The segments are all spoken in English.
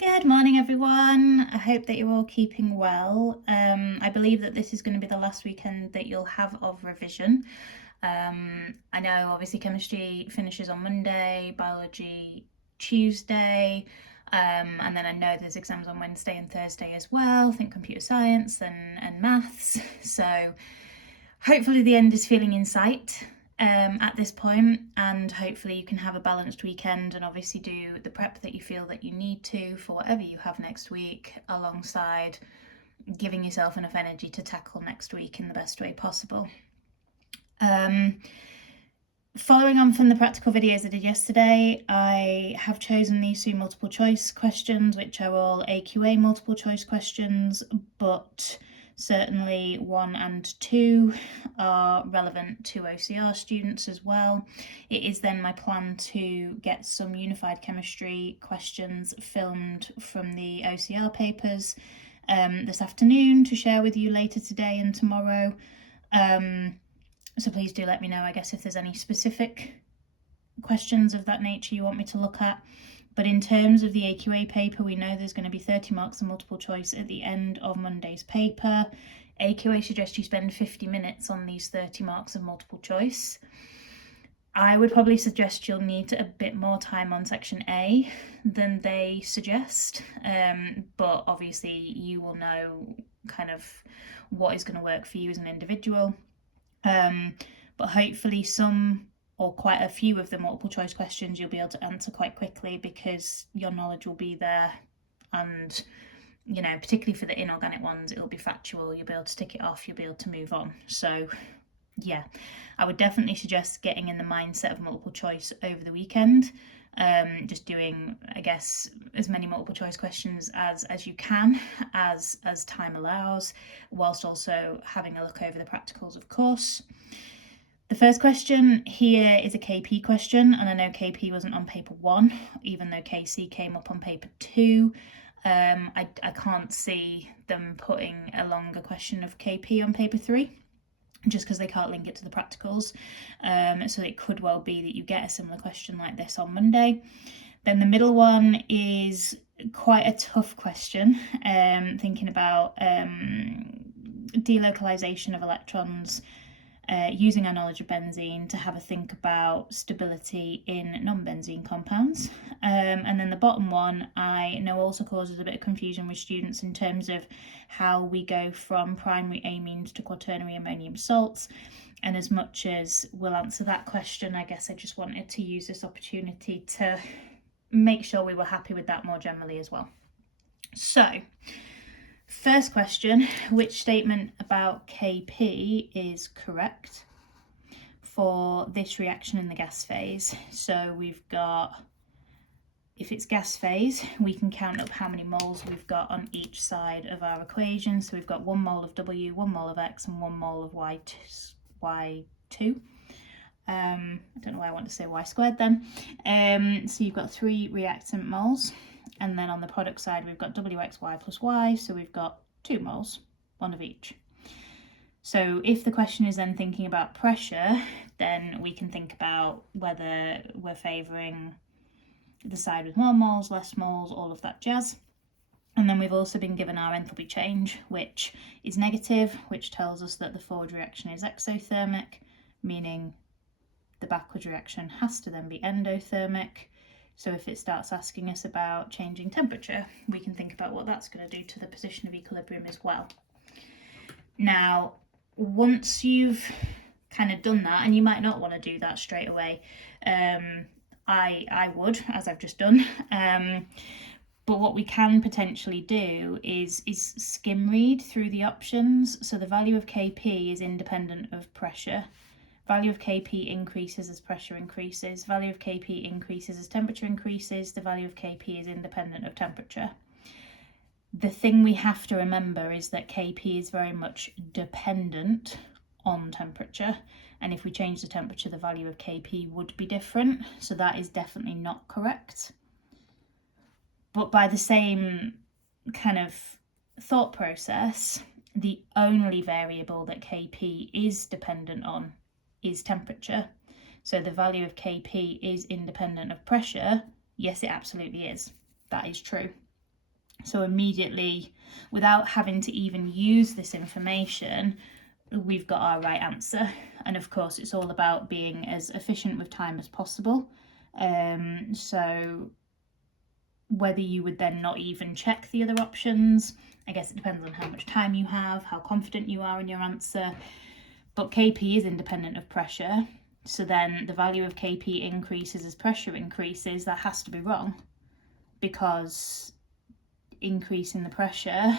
Good morning, everyone. I hope that you're all keeping well. I believe that this is going to be the last weekend that you'll have of revision. I know obviously chemistry finishes on Monday, biology Tuesday, and then I know there's exams on Wednesday and Thursday as well. I think computer science and maths. So hopefully the end is feeling in sight at this point, and hopefully you can have a balanced weekend and obviously do the prep that you feel that you need to for whatever you have next week, alongside giving yourself enough energy to tackle next week in the best way possible. Following on from the practical videos I did yesterday, I have chosen these 3 multiple choice questions, which are all AQA multiple choice questions, but certainly 1 and 2 are relevant to OCR students as well. It is then my plan to get some unified chemistry questions filmed from the OCR papers this afternoon to share with you later today and tomorrow. So please do let me know, I guess, if there's any specific questions of that nature you want me to look at. But in terms of the AQA paper, we know there's going to be 30 marks of multiple choice at the end of Monday's paper. AQA suggests you spend 50 minutes on these 30 marks of multiple choice. I would probably suggest you'll need a bit more time on section A than they suggest, but obviously you will know kind of what is going to work for you as an individual. But hopefully some or quite a few of the multiple choice questions you'll be able to answer quite quickly because your knowledge will be there, and you know, particularly for the inorganic ones, it'll be factual, you'll be able to tick it off, you'll be able to move on. So yeah, I would definitely suggest getting in the mindset of multiple choice over the weekend. Just doing, I guess, as many multiple choice questions as you can, as time allows, whilst also having a look over the practicals, of course. The first question here is a KP question, and I know KP wasn't on paper 1, even though KC came up on paper 2. I can't see them putting a longer question of KP on paper 3. Just because they can't link it to the practicals. So it could well be that you get a similar question like this on Monday. Then the middle one is quite a tough question, thinking about delocalization of electrons using our knowledge of benzene to have a think about stability in non-benzene compounds. And then the bottom one, I know also causes a bit of confusion with students in terms of how we go from primary amines to quaternary ammonium salts. And as much as we'll answer that question, I guess I just wanted to use this opportunity to make sure we were happy with that more generally as well. So, first question, which statement about Kp is correct for this reaction in the gas phase? So we've got, if it's gas phase, we can count up how many moles we've got on each side of our equation. So we've got 1 mole of W, 1 mole of X, and 1 mole of Y2. I don't know why I want to say Y squared then. So you've got 3 reactant moles. And then on the product side, we've got WXY plus Y, so we've got 2 moles, 1 of each. So if the question is then thinking about pressure, then we can think about whether we're favouring the side with more moles, less moles, all of that jazz. And then we've also been given our enthalpy change, which is negative, which tells us that the forward reaction is exothermic, meaning the backward reaction has to then be endothermic. So if it starts asking us about changing temperature, we can think about what that's going to do to the position of equilibrium as well. Now, once you've kind of done that, and you might not want to do that straight away, I would, as I've just done, but what we can potentially do is skim read through the options. So the value of Kp is independent of pressure. Value of Kp increases as pressure increases. Value of Kp increases as temperature increases. The value of Kp is independent of temperature. The thing we have to remember is that Kp is very much dependent on temperature. And if we change the temperature, the value of Kp would be different. So that is definitely not correct. But by the same kind of thought process, the only variable that Kp is dependent on is temperature. So the value of Kp is independent of pressure. Yes, it absolutely is. That is true. So immediately, without having to even use this information, we've got our right answer. And of course, it's all about being as efficient with time as possible. So whether you would then not even check the other options, I guess it depends on how much time you have, how confident you are in your answer. But KP is independent of pressure. So then the value of KP increases as pressure increases. That has to be wrong, because increasing the pressure,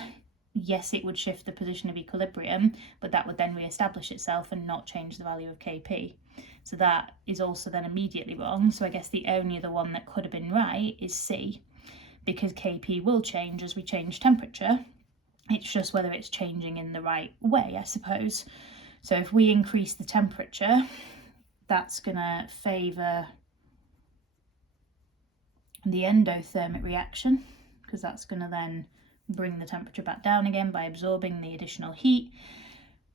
yes, it would shift the position of equilibrium, but that would then re-establish itself and not change the value of KP. So that is also then immediately wrong. So I guess the only other one that could have been right is C, because KP will change as we change temperature. It's just whether it's changing in the right way, I suppose. So if we increase the temperature, that's going to favour the endothermic reaction, because that's going to then bring the temperature back down again by absorbing the additional heat.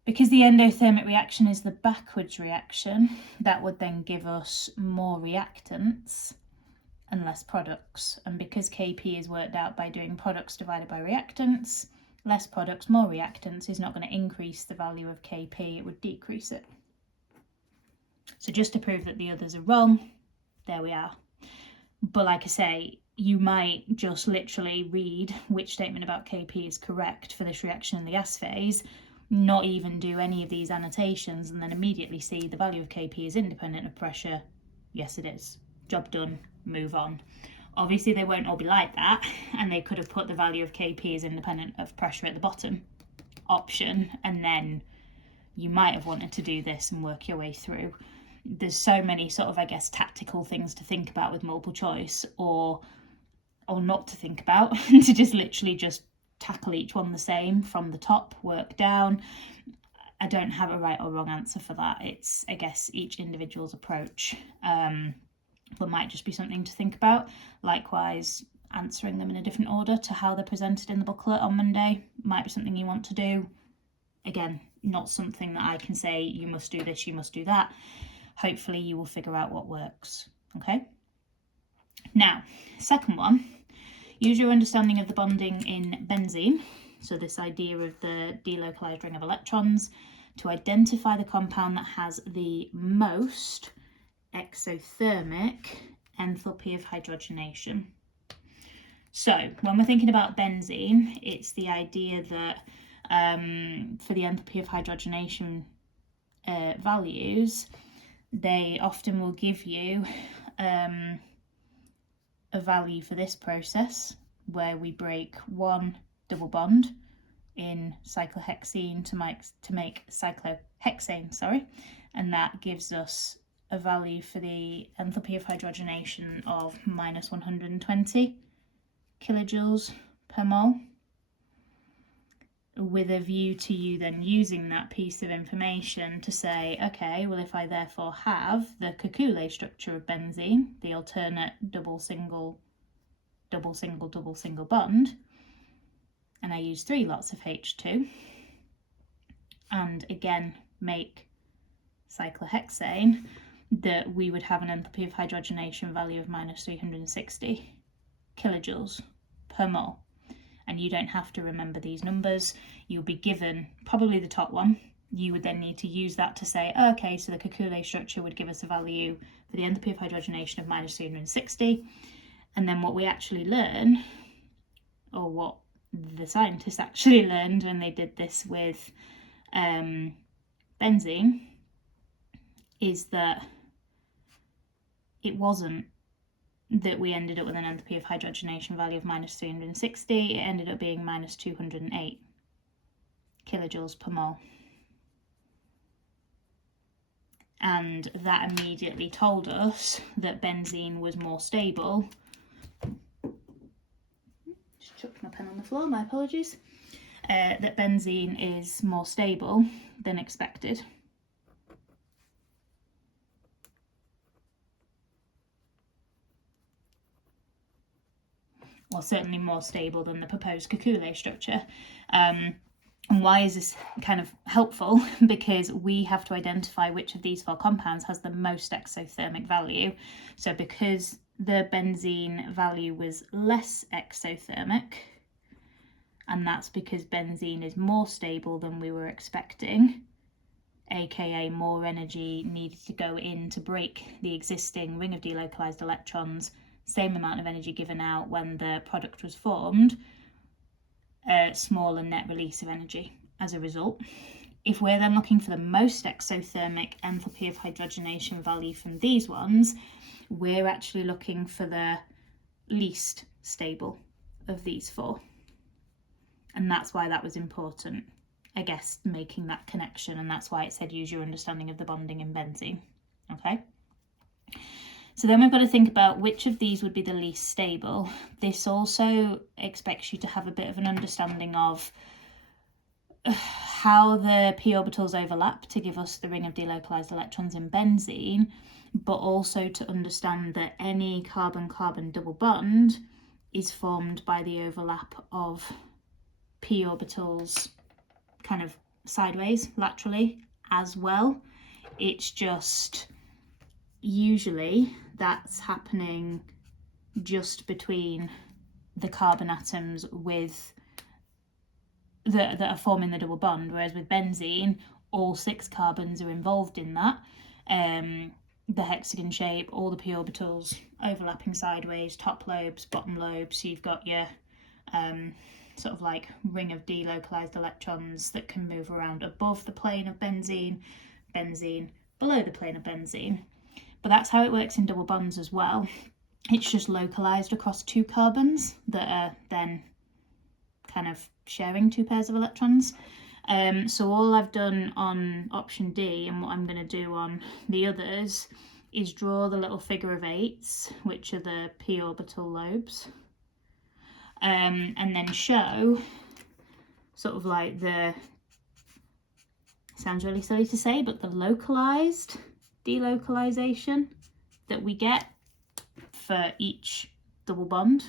Because the endothermic reaction is the backwards reaction, that would then give us more reactants and less products. And because KP is worked out by doing products divided by reactants, less products, more reactants is not going to increase the value of KP, it would decrease it. So just to prove that the others are wrong, there we are. But like I say, you might just literally read which statement about KP is correct for this reaction in the gas phase, not even do any of these annotations, and then immediately see the value of KP is independent of pressure. Yes, it is. Job done, move on. Obviously, they won't all be like that, and they could have put the value of KP as independent of pressure at the bottom option, and then you might have wanted to do this and work your way through. There's so many sort of, I guess, tactical things to think about with multiple choice, or not to think about, to just literally just tackle each one the same from the top, work down. I don't have a right or wrong answer for that. It's, I guess, each individual's approach, but might just be something to think about. Likewise, answering them in a different order to how they're presented in the booklet on Monday might be something you want to do. Again, not something that I can say you must do this, you must do that. Hopefully you will figure out what works. Okay. Now, second one, use your understanding of the bonding in benzene, so this idea of the delocalized ring of electrons, to identify the compound that has the most exothermic enthalpy of hydrogenation. So when we're thinking about benzene, it's the idea that for the enthalpy of hydrogenation values, they often will give you a value for this process where we break one double bond in cyclohexene to make cyclohexane, and that gives us a value for the enthalpy of hydrogenation of minus 120 kilojoules per mole, with a view to you then using that piece of information to say, okay, well, if I therefore have the Kekulé structure of benzene, the alternate double single bond, and I use 3 lots of H2, and again make cyclohexane, that we would have an enthalpy of hydrogenation value of minus 360 kilojoules per mole. And you don't have to remember these numbers. You'll be given probably the top one. You would then need to use that to say, okay, so the Kekulé structure would give us a value for the enthalpy of hydrogenation of minus 360. And then what we actually learn, or what the scientists actually learned when they did this with benzene, is that it wasn't that we ended up with an enthalpy of hydrogenation value of minus 360, it ended up being minus 208 kilojoules per mole. And that immediately told us that benzene was more stable. Just chucked my pen on the floor, my apologies. That benzene is more stable than expected. Well, certainly more stable than the proposed Kekulé structure. And why is this kind of helpful? Because we have to identify which of these 4 compounds has the most exothermic value. So because the benzene value was less exothermic, and that's because benzene is more stable than we were expecting, aka more energy needed to go in to break the existing ring of delocalized electrons, same amount of energy given out when the product was formed, a smaller net release of energy as a result. If we're then looking for the most exothermic enthalpy of hydrogenation value from these ones, we're actually looking for the least stable of these four. And that's why that was important, I guess, making that connection, and that's why it said use your understanding of the bonding in benzene. Okay? So then we've got to think about which of these would be the least stable. This also expects you to have a bit of an understanding of how the p orbitals overlap to give us the ring of delocalized electrons in benzene, but also to understand that any carbon-carbon double bond is formed by the overlap of p orbitals kind of sideways, laterally as well. It's just usually that's happening just between the carbon atoms with that are forming the double bond, whereas with benzene, all 6 carbons are involved in that. The hexagon shape, all the p orbitals overlapping sideways, top lobes, bottom lobes. So you've got your sort of like ring of delocalized electrons that can move around above the plane of benzene, benzene below the plane of benzene. But that's how it works in double bonds as well. It's just localized across 2 carbons that are then kind of sharing 2 pairs of electrons. So all I've done on option D, and what I'm going to do on the others, is draw the little figure of 8s, which are the p orbital lobes, and then show sort of like the, sounds really silly to say, but the localized delocalization that we get for each double bond.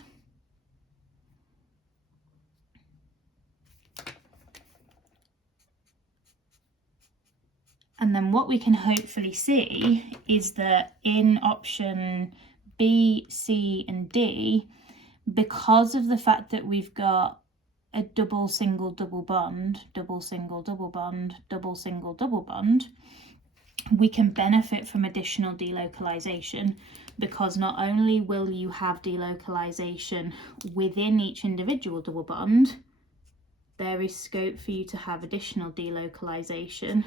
And then what we can hopefully see is that in option B, C, and D, because of the fact that we've got a double, single, double bond, double, single, double bond, double, single, double bond, we can benefit from additional delocalization, because not only will you have delocalization within each individual double bond, there is scope for you to have additional delocalization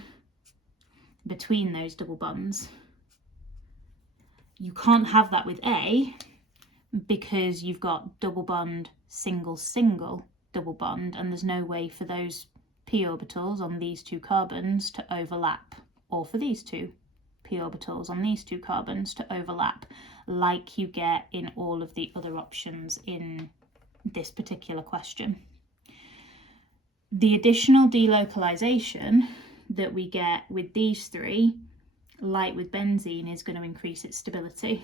between those double bonds. You can't have that with A because you've got double bond, single, single, double bond, and there's no way for those p orbitals on these 2 carbons to overlap, or for these 2 p orbitals on these 2 carbons to overlap like you get in all of the other options in this particular question. The additional delocalization that we get with these 3, like with benzene, is going to increase its stability.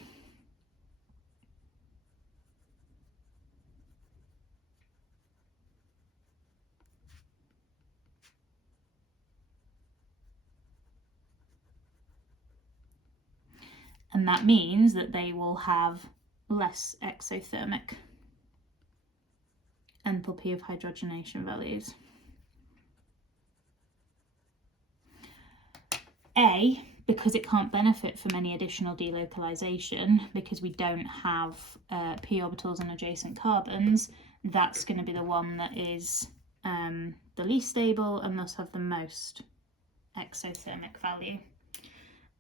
And that means that they will have less exothermic enthalpy of hydrogenation values. A, because it can't benefit from any additional delocalization, because we don't have p orbitals on adjacent carbons, that's going to be the one that is the least stable and thus have the most exothermic value.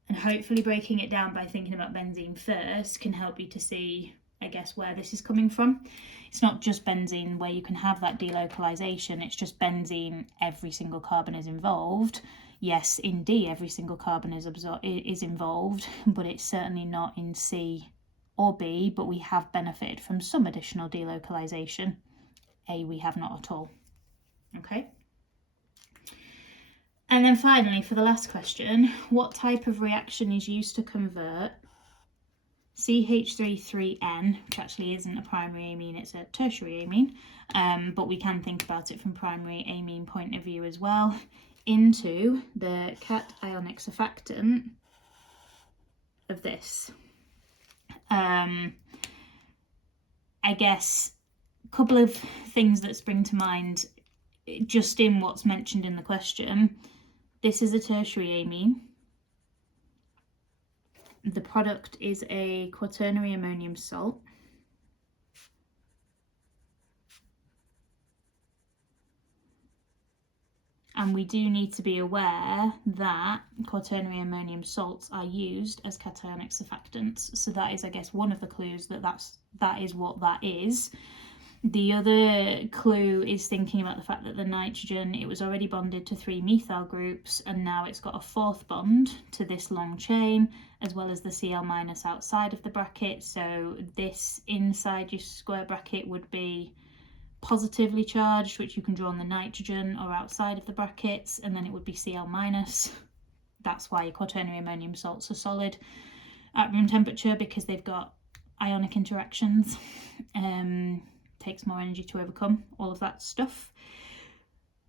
And hopefully breaking it down by thinking about benzene first can help you to see, I guess, where this is coming from. It's not just benzene where you can have that delocalization, it's just benzene, every single carbon is involved. Yes, in D, every single carbon is involved, but it's certainly not in C or B, but we have benefited from some additional delocalization. A, we have not at all. Okay. And then finally, for the last question, what type of reaction is used to convert CH3,3N, which actually isn't a primary amine, it's a tertiary amine, but we can think about it from primary amine point of view as well, into the cationic surfactant of this? I guess couple of things that spring to mind just in what's mentioned in the question. This is a tertiary amine. The product is a quaternary ammonium salt. And we do need to be aware that quaternary ammonium salts are used as cationic surfactants. So that is, I guess, one of the clues that is what that is. The other clue is thinking about the fact that the nitrogen, it was already bonded to 3 methyl groups, and now it's got a 4th bond to this long chain, as well as the Cl- outside of the bracket. So this inside your square bracket would be positively charged, which you can draw on the nitrogen, or outside of the brackets, and then it would be Cl-. That's why quaternary ammonium salts are solid at room temperature, because they've got ionic interactions. Takes more energy to overcome all of that stuff.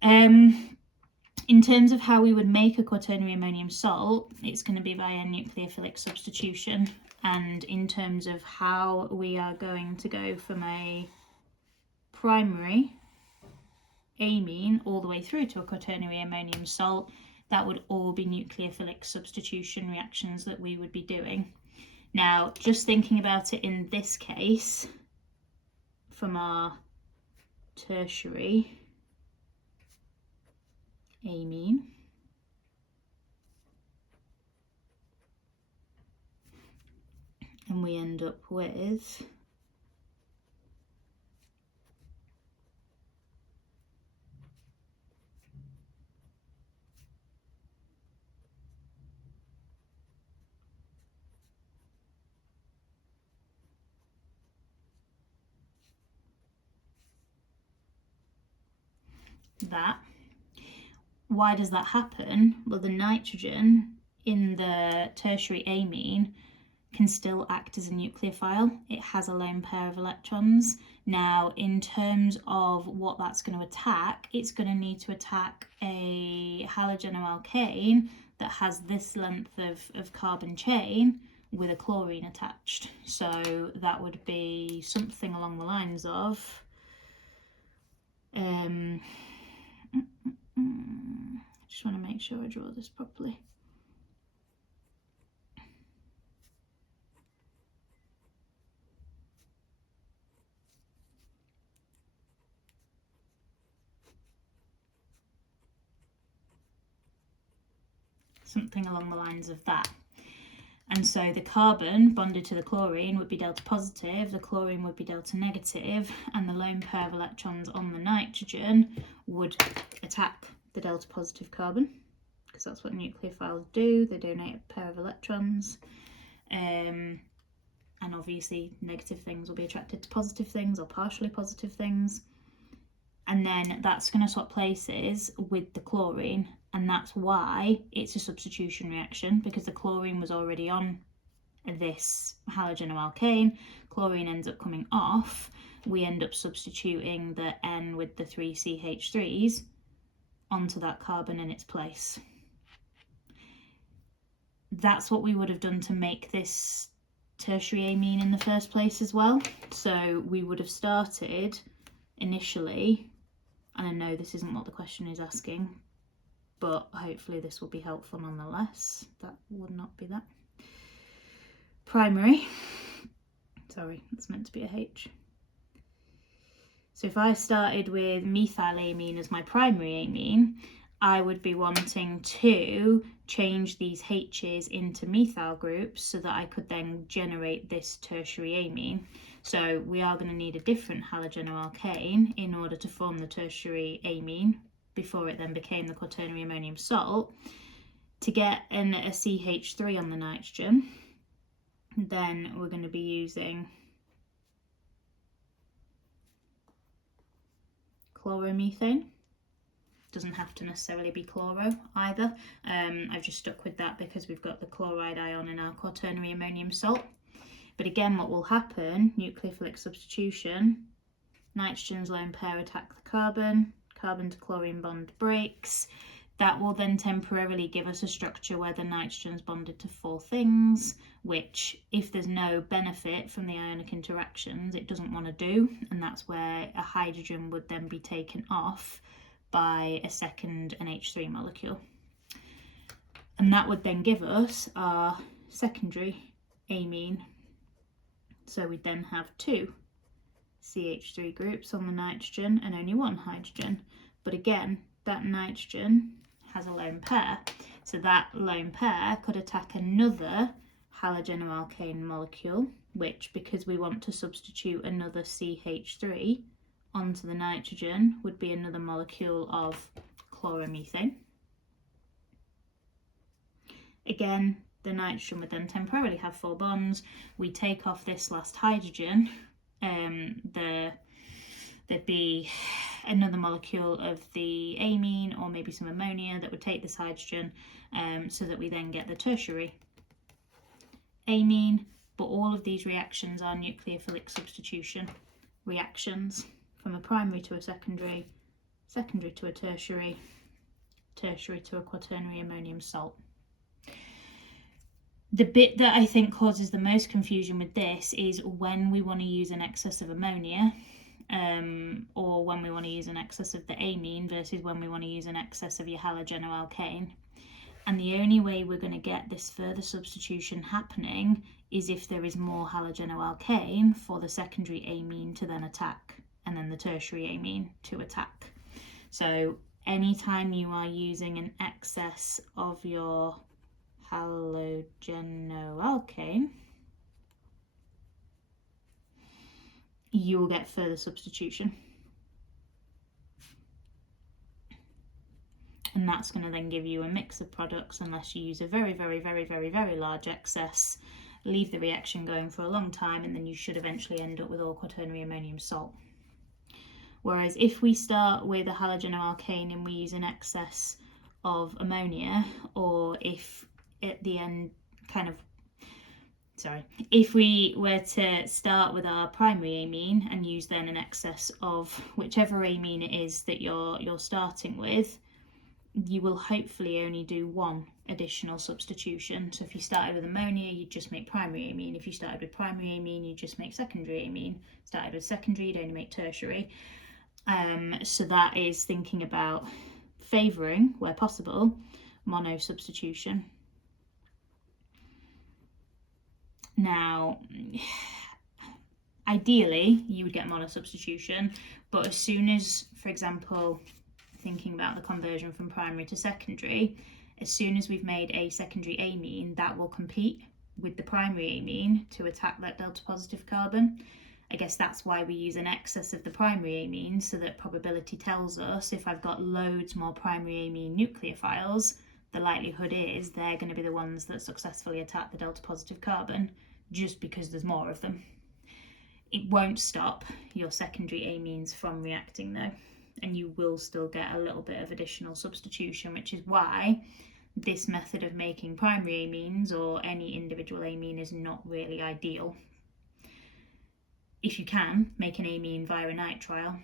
In terms of how we would make a quaternary ammonium salt, it's going to be via nucleophilic substitution. And in terms of how we are going to go from a primary amine all the way through to a quaternary ammonium salt, that would all be nucleophilic substitution reactions that we would be doing. Now, just thinking about it in this case, from our tertiary amine, and we end up with that. Why does that happen? Well, the nitrogen in the tertiary amine can still act as a nucleophile. It has a lone pair of electrons. Now, in terms of what that's going to attack, it's going to need to attack a halogenoalkane that has this length of carbon chain with a chlorine attached. So that would be something along the lines of I just want to make sure I draw this properly. Something along the lines of that. And so the carbon bonded to the chlorine would be delta positive, the chlorine would be delta negative, and the lone pair of electrons on the nitrogen would attack the delta positive carbon, because that's what nucleophiles do. They donate a pair of electrons. And obviously negative things will be attracted to positive things, or partially positive things. And then that's going to swap places with the chlorine, and that's why it's a substitution reaction, because the chlorine was already on this halogenoalkane. Chlorine ends up coming off. We end up substituting the N with the 3 CH3s onto that carbon in its place. That's what we would have done to make this tertiary amine in the first place as well. So we would have started initially, and I know this isn't what the question is asking, but hopefully this will be helpful nonetheless. That would not be that. Primary, sorry, it's meant to be a H. So if I started with methylamine as my primary amine, I would be wanting to change these H's into methyl groups so that I could then generate this tertiary amine. So we are going to need a different halogenoalkane in order to form the tertiary amine before it then became the quaternary ammonium salt. To get a CH3 on the nitrogen, then we're going to be using chloromethane. Doesn't have to necessarily be chloro either. I've just stuck with that because we've got the chloride ion in our quaternary ammonium salt. But again, what will happen, nucleophilic substitution, nitrogen's lone pair attack the carbon, carbon to chlorine bond breaks. That will then temporarily give us a structure where the nitrogen's bonded to 4 things, which if there's no benefit from the ionic interactions, it doesn't want to do, and that's where a hydrogen would then be taken off by a second NH3 molecule. And that would then give us our secondary amine. So we'd then have 2 CH3 groups on the nitrogen and only 1 hydrogen. But again, that nitrogen has a lone pair, so that lone pair could attack another halogenoalkane molecule, which, because we want to substitute another CH3 onto the nitrogen, would be another molecule of chloromethane. Again, the nitrogen would then temporarily have 4 bonds. We take off this last hydrogen, there'd be another molecule of the amine or maybe some ammonia that would take this hydrogen, so that we then get the tertiary amine. But all of these reactions are nucleophilic substitution reactions, from a primary to a secondary, secondary to a tertiary, tertiary to a quaternary ammonium salt. The bit that I think causes the most confusion with this is when we want to use an excess of ammonia, or when we want to use an excess of the amine versus when we want to use an excess of your halogenoalkane. And the only way we're going to get this further substitution happening is if there is more halogenoalkane for the secondary amine to then attack, and then the tertiary amine to attack. So anytime you are using an excess of your halogenoalkane, you will get further substitution. And that's going to then give you a mix of products, unless you use a very, very, very, very, very large excess, leave the reaction going for a long time, and then you should eventually end up with all quaternary ammonium salt. Whereas if we start with a halogenoalkane and we use an excess of ammonia, or if at the end if we were to start with our primary amine and use then an excess of whichever amine it is that you're starting with, you will hopefully only do 1 additional substitution. So if you started with ammonia, you'd just make primary amine. If you started with primary amine, you'd just make secondary amine. Started with secondary, you'd only make tertiary. So that is thinking about favouring, where possible, mono substitution. Now, ideally, you would get mono substitution, but as soon as, for example, thinking about the conversion from primary to secondary, as soon as we've made a secondary amine, that will compete with the primary amine to attack that delta positive carbon. I guess that's why we use an excess of the primary amine, so that probability tells us if I've got loads more primary amine nucleophiles, the likelihood is they're going to be the ones that successfully attack the delta positive carbon, just because there's more of them. It won't stop your secondary amines from reacting though, and you will still get a little bit of additional substitution, which is why this method of making primary amines or any individual amine is not really ideal. If you can make an amine via a nitrile,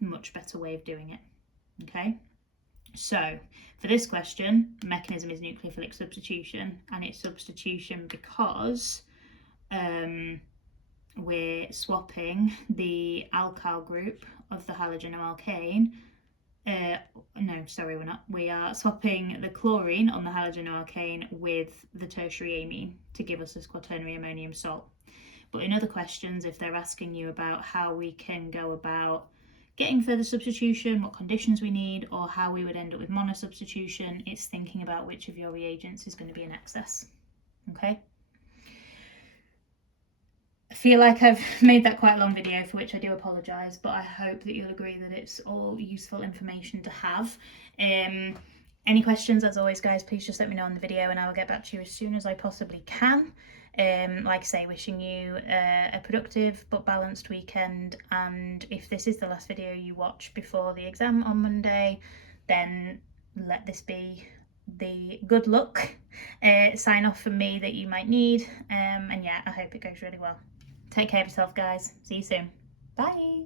much better way of doing it. Okay, so for this question, the mechanism is nucleophilic substitution, and it's substitution because we're swapping the alkyl group of the halogenoalkane. No, sorry, we're not. We are swapping the chlorine on the halogenoalkane with the tertiary amine to give us this quaternary ammonium salt. But in other questions, if they're asking you about how we can go about getting further substitution, what conditions we need, or how we would end up with mono substitution, it's thinking about which of your reagents is going to be in excess. Okay? I feel like I've made that quite a long video, for which I do apologise, but I hope that you'll agree that it's all useful information to have. Any questions, as always, guys, please just let me know in the video and I will get back to you as soon as I possibly can. Like I say, wishing you a productive but balanced weekend, and if this is the last video you watch before the exam on Monday, then let this be the good luck sign off from me that you might need, and yeah, I hope it goes really well. Take care of yourself, guys. See you soon. Bye.